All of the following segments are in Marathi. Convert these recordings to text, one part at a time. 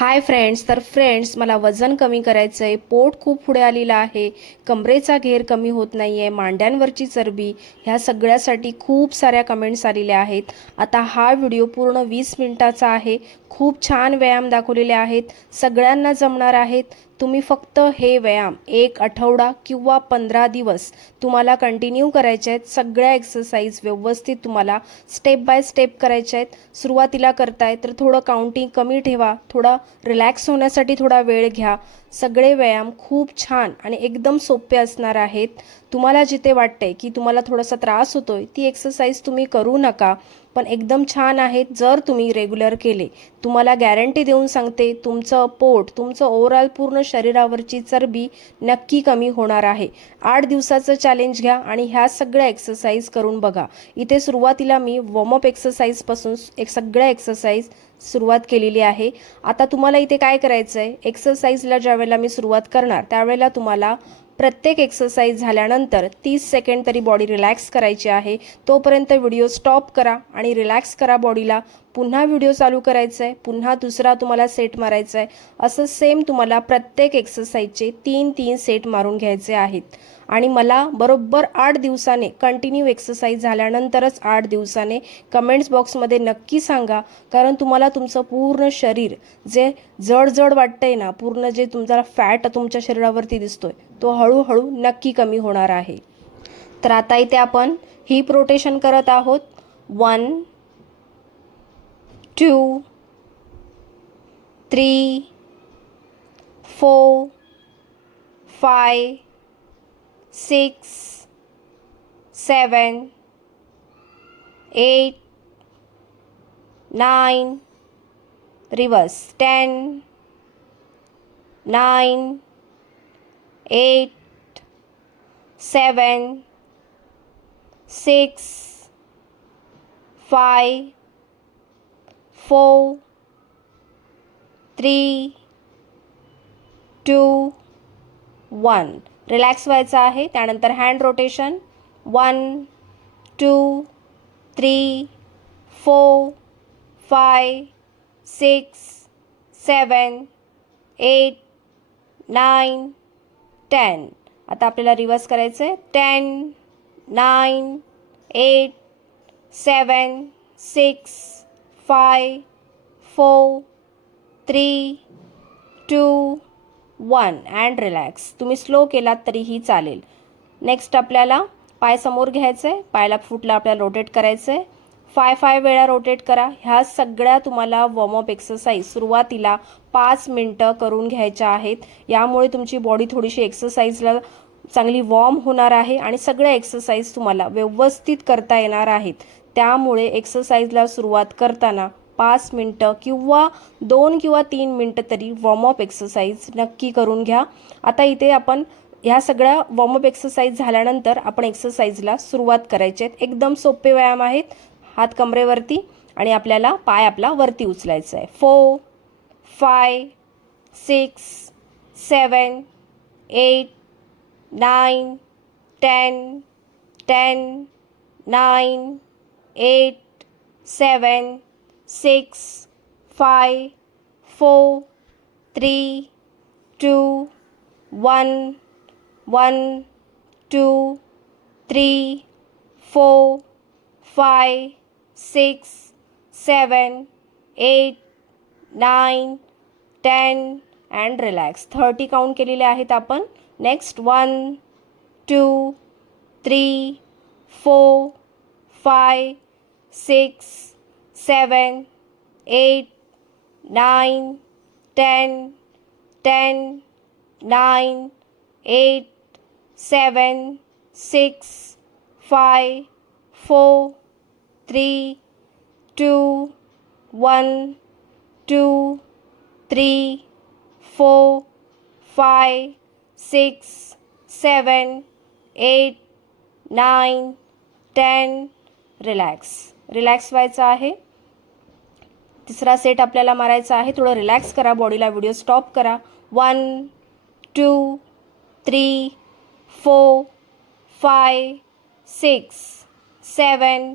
हाय फ्रेंड्स तर फ्रेंड्स मला वजन कमी करायचं आहे पोट खूप पुढे आलेलं आहे कमरेचा घेर कमी होत नाही आहे मांड्यांवरची चरबी ह्या सगळ्यासाठी खूप साऱ्या कमेंट्स आलेल्या आहेत. आता हा व्हिडिओ पूर्ण वीस मिनटाचा आहे खूप छान व्यायाम दाखवलेले आहेत सगळ्यांना जमणार आहेत तुम्ही फक्त हे व्यायाम एक आठवडा किंवा पंधरा दिवस तुम्हाला कंटिन्यू करायचे आहेत. सगळ्या एक्सरसाइज व्यवस्थित तुम्हाला स्टेप बाय स्टेप करायच्या आहेत. सुरुवातीला करताय तर थोडं काउंटिंग कमी ठेवा थोडा रिलॅक्स होण्यासाठी थोडा वेळ घ्या. सगळे व्यायाम खूप छान आणि एकदम सोपे असणार आहेत. तुम्हाला जिथे वाटते की तुम्हाला थोडासा त्रास होतोय ती एक्सरसाइज तुम्ही करू नका. पण एकदम छान आहेत जर तुम्ही रेग्युलर केले तुम्हाला गॅरंटी देऊन सांगते तुमचं पोट तुमचं ओव्हरऑल पूर्ण शरीरावरची चरबी नक्की कमी होणार आहे. आठ दिवसाचं चॅलेंज घ्या आणि ह्या सगळ्या एक्सरसाइज करून बघा. इथे सुरुवातीला मी वॉर्मअप एक्सरसाइजपासून एक सगळ्या एक्सरसाइज सुरुवात केलेली आहे. आता तुम्हाला इथे काय करायचं आहे एक्सरसाइजला ज्यावेळेला मी सुरुवात करणार त्यावेळेला तुम्हाला प्रत्येक एक्सरसाइज झाल्यानंतर तीस सेकंड तरी बॉडी रिलॅक्स करायची आहे. तोपर्यंत व्हिडिओ स्टॉप करा आणि रिलॅक्स करा बॉडीला पुन्हा व्हिडिओ चालू करायचा आहे पुन्हा दुसरा तुम्हाला सेट मारायचा आहे असं सेम तुम्हाला प्रत्येक एक्सरसाइजचे तीन तीन सेट मारून घ्यायचे आहेत. आणि मला बरोबर आठ दिवसाने कंटिन्यू एक्सरसाइज झाल्यानंतरच आठ दिवसाने कमेंट्स बॉक्समध्ये नक्की सांगा. कारण तुम्हाला तुमचं पूर्ण शरीर जे जड जड वाटतंय ना पूर्ण जे तुमचा फॅट तुमच्या शरीरावरती दिसतोय तो हळूहळू नक्की कमी होणार आहे. तर आता इथे आपण हिप रोटेशन करत आहोत. One two three four five six seven eight nine reverse ten nine eight seven six five four three two one relax व्हायचं आहे. त्यानंतर hand rotation one two three four five six seven eight nine ten. आता आपल्याला रिवर्स करायचं आहे ten nine eight seven six five four three two one. And relax तुम्ही स्लो केलात तरीही चालेल. नेक्स्ट आपल्याला पाय समोर घ्यायचं आहे पायाला फुटला आपल्याला रोटेट करायचं आहे फाय फाय वेळा रोटेट करा. ह्या सगळ्या तुम्हाला वॉर्मअप एक्सरसाइज सुरुवातीला पाच मिनटं करून घ्यायच्या आहेत. यामुळे तुमची बॉडी थोडीशी एक्सरसाइजला चांगली वॉर्म होणार आहे आणि सगळ्या एक्सरसाइज तुम्हाला व्यवस्थित करता येणार आहेत. त्यामुळे एक्सरसाइजला सुरुवात करताना पाच मिनटं किंवा दोन किंवा तीन मिनटं तरी वॉर्मअप एक्सरसाइज नक्की करून घ्या. आता इथे आपण ह्या सगळ्या वॉर्मअप एक्सरसाइज झाल्यानंतर आपण एक्सरसाइजला सुरुवात करायचे आहेत. एकदम सोपे व्यायाम आहेत. हात कमरेवरती आणि आपल्याला पाय आपला वरती उचलायचा आहे. Four five six seven eight nine ten ten nine eight seven six five four three two one one two three four five six seven eight nine ten and relax. Thirty count केलेले आहेत आपण. Next one two three four five six seven eight nine ten ten nine eight seven six five four three two one two three four five six seven eight nine ten relax relax व्हायचं आहे. तिसरा सेट आपल्याला मारायचा आहे. थोडं रिलॅक्स करा. बॉडीला व्हिडिओ स्टॉप करा. One two three four five six seven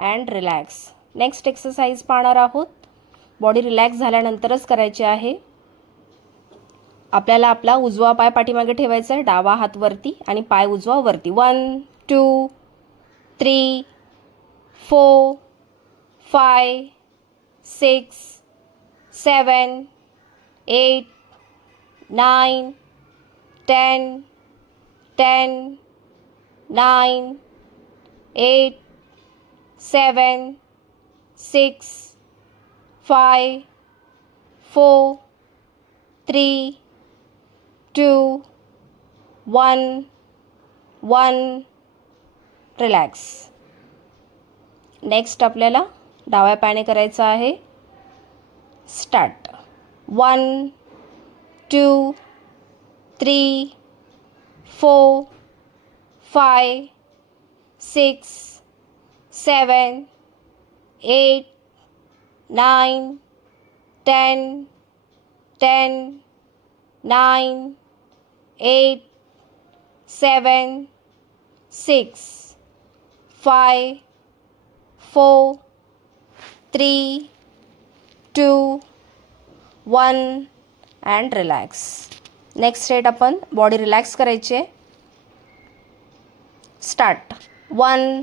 And relax. Next exercise पाहणार आहोत. बॉडी रिलॅक्स झाल्यानंतरच करायची आहे. आपल्याला आपला उजवा पाय पाठीमागे ठेवायचा आहे. डावा हात वरती आणि पाय उजवा वरती. One two three four five six seven eight nine ten ten nine eight seven six five four three two one one. Relax next आपल्याला डाव्या पायाने करायचं आहे. Start one two three four five six seven eight nine ten ten nine eight seven six five four three two one and relax next state आपण बॉडी रिलॅक्स करायची. Start one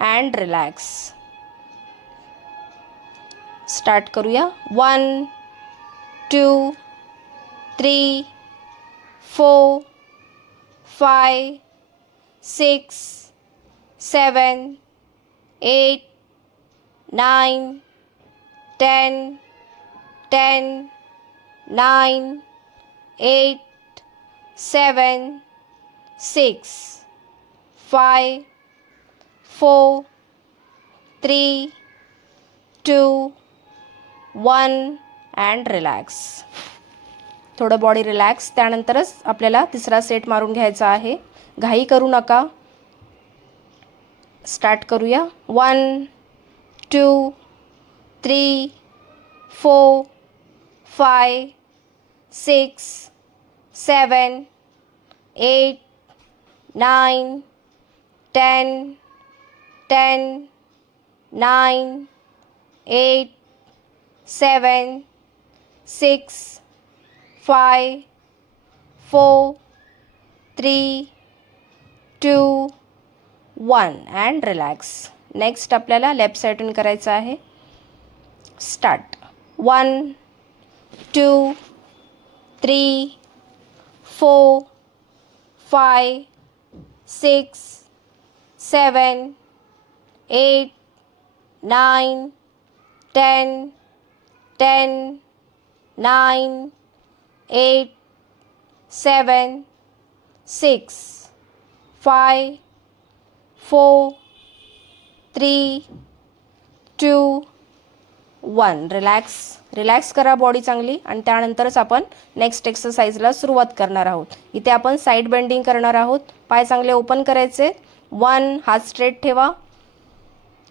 And relax start करूया one two three four five six seven eight nine ten ten nine eight seven six five four three two one and relax थोडं बॉडी रिलॅक्स त्यानंतरच आपल्याला तिसरा सेट मारून घ्यायचा आहे. घाई करू नका. स्टार्ट करूया. One two three four five six seven eight nine ten ten nine eight seven six five four three two one and relax next आपल्याला लेफ्ट साईडून करायचं आहे. Start one two three four five six seven eight nine ten ten nine eight seven six five four three two one. Relax relax करा बॉडी चांगली आणि त्यानंतरच आपण नेक्स्ट एक्सरसाइजला सुरुवात करणार आहोत. इथे आपण साईड बेंडिंग करणार आहोत. पाय चांगले ओपन करायचे. वन हात स्ट्रेट ठेवा.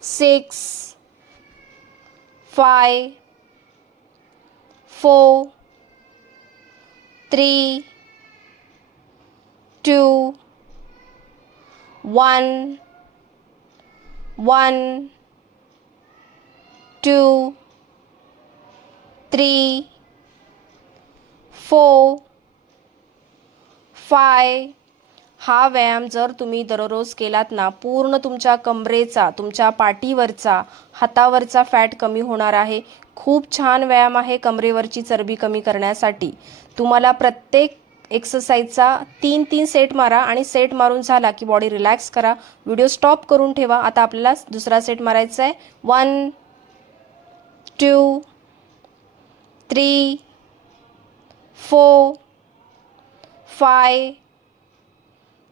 six, five, four, three, two, one, one, two, three, four, five हा व्यायाम जर तुम्ही दररोज केलात ना पूर्ण तुमच्या कमरेचा तुमच्या पाठीवरचा हातावरचा फॅट कमी होणार आहे. खूप छान व्यायाम आहे कमरेवरची चरबी कमी करण्यासाठी. तुम्हाला प्रत्येक एक्सरसाइजचा तीन तीन सेट मारा आणि सेट मारून झाला की बॉडी रिलॅक्स करा. व्हिडिओ स्टॉप करून ठेवा. आता आपल्याला दुसरा सेट मारायचा आहे. One two three four five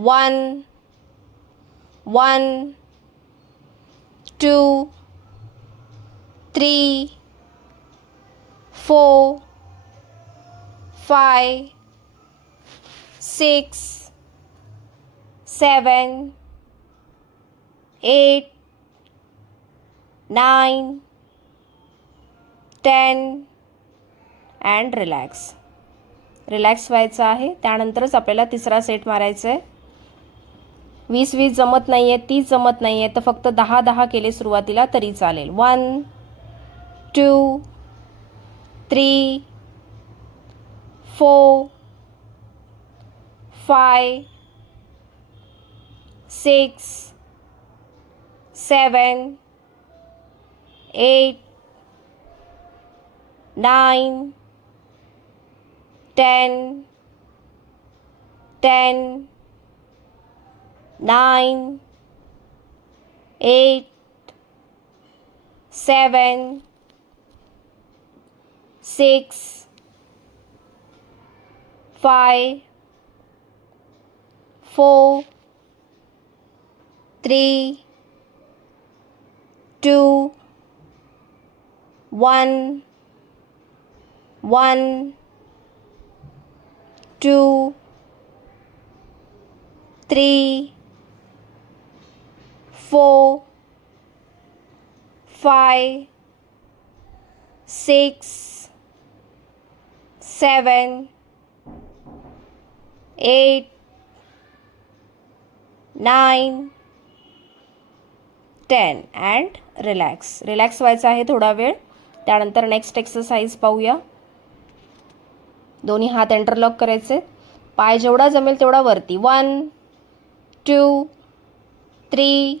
One, one, two, three, four, five, six, seven, eight, nine, ten and relax relax व्हायचं आहे त्यानंतरच आपल्याला तिसरा सेट मारायचा आहे वीस वीस जमत नाही आहे तीस जमत नाही आहे तर फक्त दहा दहा केले सुरुवातीला तरी चालेल. One two three four five six seven eight nine ten, ten, nine, eight, seven, six, five, four, three, two, one, one two, three, four, five, six, seven, eight, nine, ten and relax relax व्हायचं आहे थोडा वेळ. त्यानंतर नेक्स्ट एक्सरसाइज पाहूया. दोन्ही हात एंटरलॉक करायचे. पाय जेवढा जमेल तेवढा वरती. One two three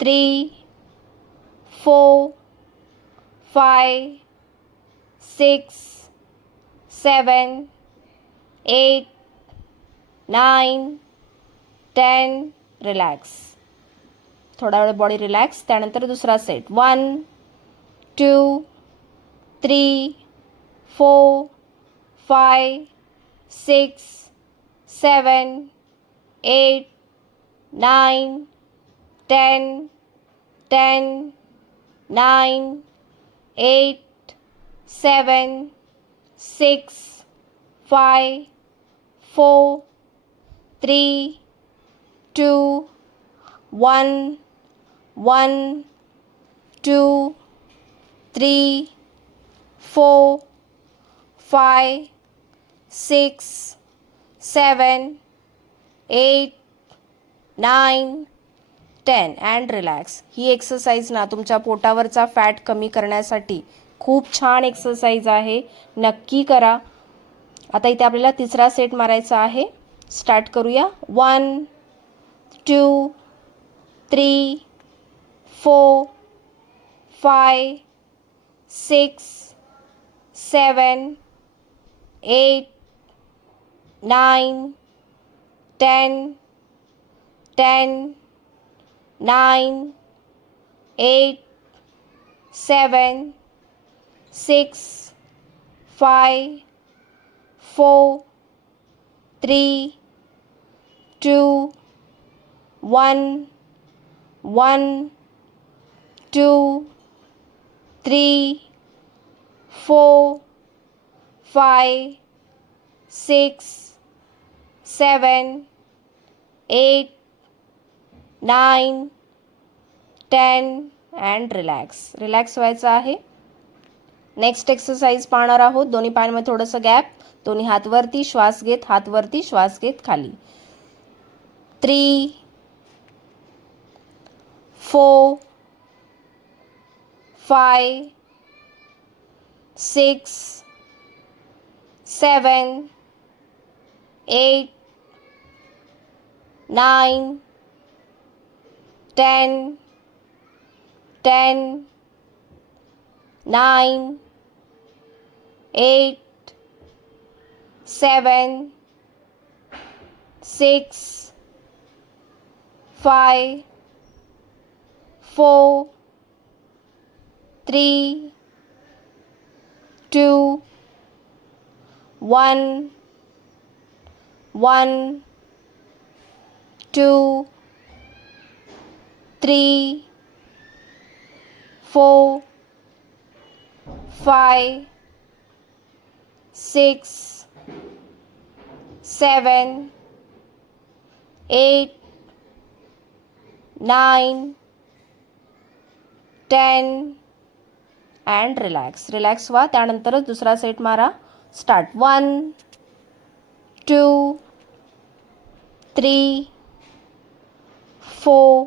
three, four, five, six, seven, eight, nine, ten. Relax थोडा वेळ बॉडी रिलॅक्स त्यानंतर दुसरा set one two three four five six seven eight nine 10, 10, 9, 8, 7, 6, 5, 4, 3, 2, 1, 1, 2, 3, 4, 5, 6, 7, 8, 9, ten and relax he exercise ना तुमच्या पोटावरचा फॅट कमी करण्यासाठी खूप छान एक्सरसाइज आहे. नक्की करा. आता इथे आपल्याला तिसरा सेट मारायचा आहे. स्टार्ट करूया. One two three four five six seven eight nine ten ten nine, eight, seven, six, five, four, three, two, one, one, two, three, four, five, six, seven, eight, nine ten and relax. Relax व्हायचं आहे. नेक्स्ट एक्सरसाइज पाहणार आहोत. दोन्ही पायांमध्ये थोडंसं गॅप. दोन्ही हातवरती श्वास घेत हातवरती श्वास घेत खाली. Three four five six seven eight nine 10 10 9 8 7 6 5 4 3 2 1 1 2 three, four, five, six, seven, eight, nine, ten and relax. Relax व्हा त्यानंतरच दुसरा सेट मारा. Start. One two three four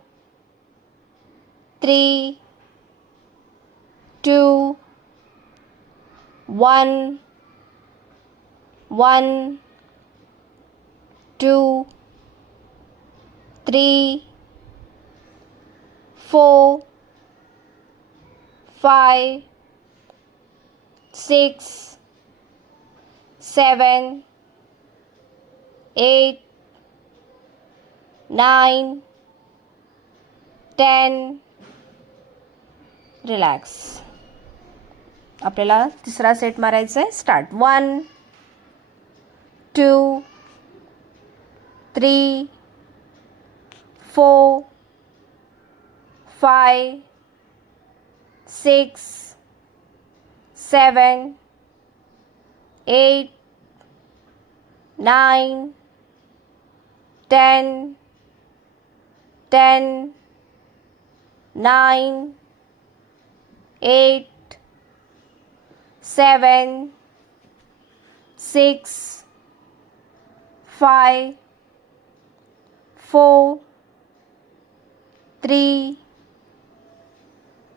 three, two, one, one, two, three, four, five, six, seven, eight, nine, ten. Relax आपल्याला तिसरा सेट मारायचा आहे start one two three four five six seven eight nine ten ten nine eight, seven, six, five, four, three,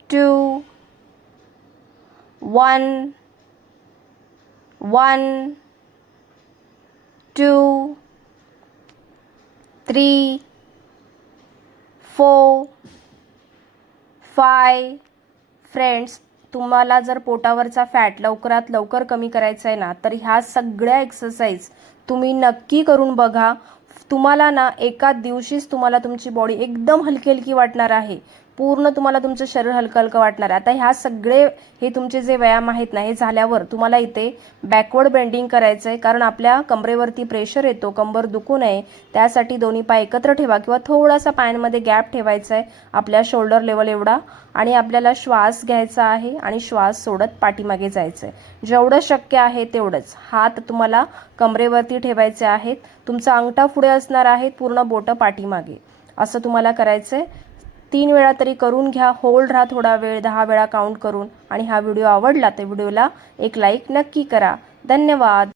two, one, one, two, three, four, five. Friends तुम्हाला जर पोटावरचा फॅट लवकरात लवकर कमी करायचा आहे ना तर ह्या सगळ्या एक्सरसाइज तुम्ही नक्की करून बघा. तुम्हाला ना एका दिवशीच तुम्हाला तुमची बॉडी एकदम हलकी हलकी वाटणार आहे. पूर्ण तुम्हाला तुमचं शरीर हलकं हलकं वाटणार आहे. आता ह्या सगळे हे तुमचे जे व्यायाम आहेत ना हे झाल्यावर तुम्हाला इथे बॅकवर्ड बेंडिंग करायचं आहे. कारण आपल्या कमरेवरती प्रेशर येतो कंबर दुखू नये त्यासाठी दोन्ही पाय एकत्र ठेवा किंवा थोडासा पायांमध्ये गॅप ठेवायचा आहे. आपल्या शोल्डर लेवल एवढा आणि आपल्याला श्वास घ्यायचा आहे आणि श्वास सोडत पाठीमागे जायचं आहे. जेवढं शक्य आहे तेवढंच. हात तुम्हाला कमरेवरती ठेवायचे आहेत. तुमचा अंगठा पुढे असणार आहे पूर्ण बोटं पाठीमागे. असं तुम्हाला करायचं आहे तीन वेळा तरी करून घ्या. होल्ड राहा थोडा वेळ दहा वेळा काउंट करून. आणि हा व्हिडिओ आवडला तर व्हिडिओला एक लाईक नक्की करा. धन्यवाद.